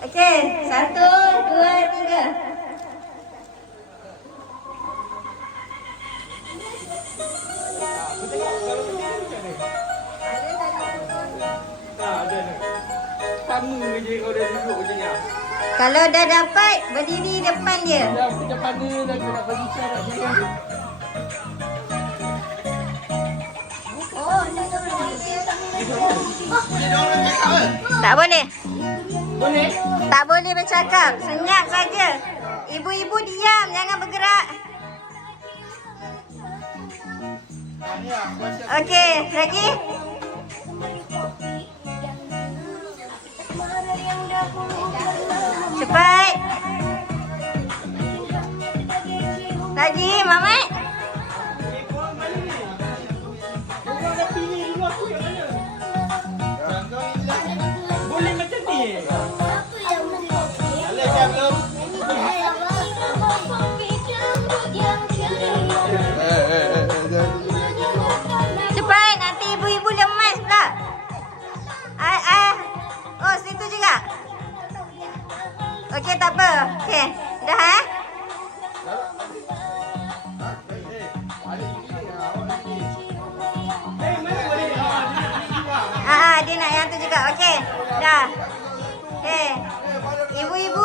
Okey, satu, dua, tiga. Kalau dah dapat, berdiri depan dia. Dah kita pada dah kau nak bagi syarat dia. Tak boleh. Boleh? Tak boleh bercakap. Senyap saja. Ibu-ibu diam, jangan bergerak. Okey, lagi. Cepat. Lagi, Mamat. Orang dah pilih dulu aku yang Okey, dah eh. Eh? Ah, dia nak yang tu juga. Okey, dah. Okey. Ibu-ibu